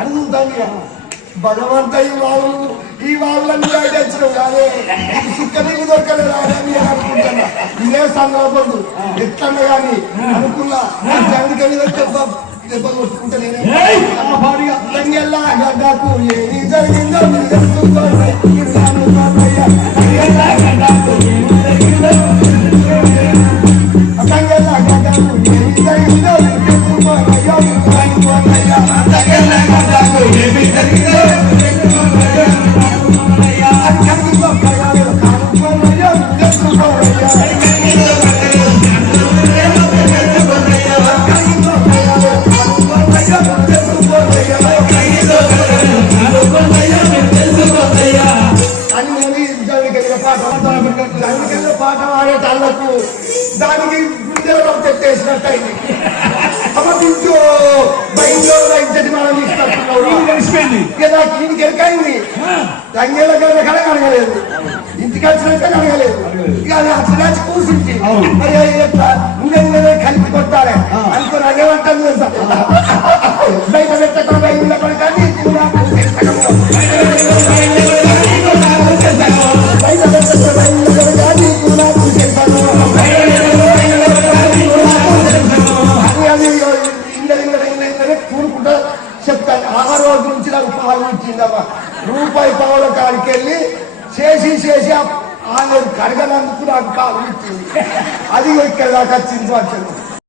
అడుగుతాను. భగవంత ఈ వాళ్ళు ఈ వాళ్ళని తెచ్చిన కాదే సుక్క నీళ్ళు దొరకలేదు అని అనుకుంటున్నా. ఇదే సందర్భం ఎట్లన్నా కానీ అనుకున్నా. జగన్కి వెళ్ళి దెబ్బ దెబ్బ కొట్టుకుంటా నేనే భారీగా గడ్డకు ఏది జరిగిందో దానికి గుండెలో పెట్టేసినట్టయింది సమర్పించు తీసుకొస్తున్నావు తెలిసిపోయింది ఇక నాకు ఇంటికి ఎరకైంది రంగేళ్ళ కనుక కడగలేదు ఇంటికి వచ్చినాక కడగలేదు ఇక అది అసలు కూర్చుంది మరి నువ్వే కలిపి కొట్టాలి. తెలుసా బయట పెట్టకుండా బయట కొడకాన్ని నాకు పాలు ఇచ్చిందమ్మా రూపాయి పావుల కాడికి వెళ్ళి చేసి చేసి ఆ- నేను కడగనందుకు నాకు పాలు ఇచ్చింది. అది ఇక్కడ దాకా వచ్చింది